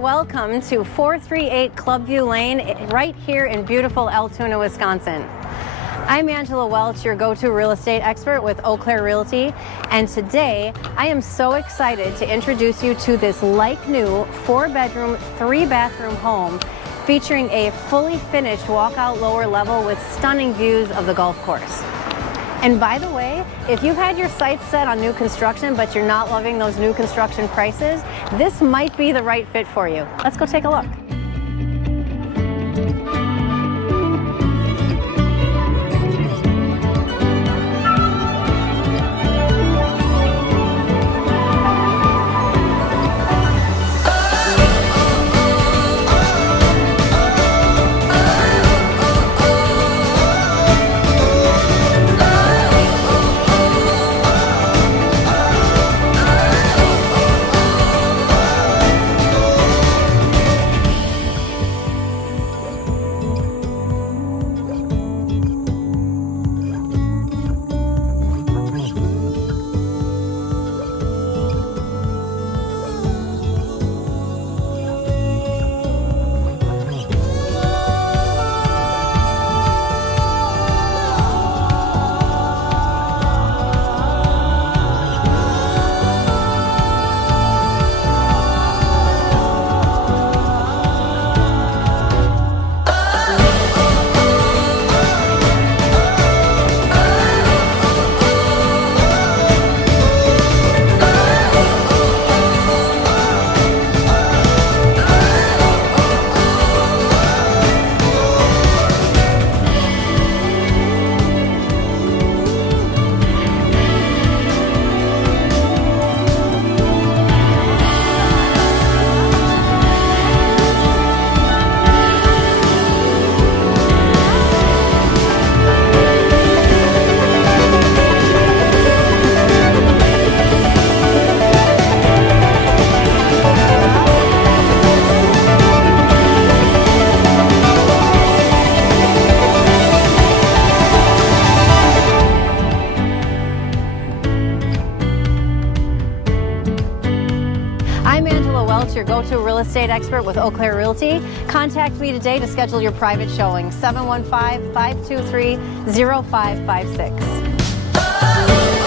welcome to 438 Clubview Lane right here in beautiful Altoona, Wisconsin. I'm Angela Welch, your go-to real estate expert with Eau Claire Realty, and today I am so excited to introduce you to this like-new 4-bedroom, 3-bathroom home featuring a fully finished walkout lower level with stunning views of the golf course. And by the way, if you've had your sights set on new construction but you're not loving those new construction prices, this might be the right fit for you. Let's go take a look. I'm Angela Welch, your go-to real estate expert with Eau Claire Realty. Contact me today to schedule your private showing, 715-523-0556.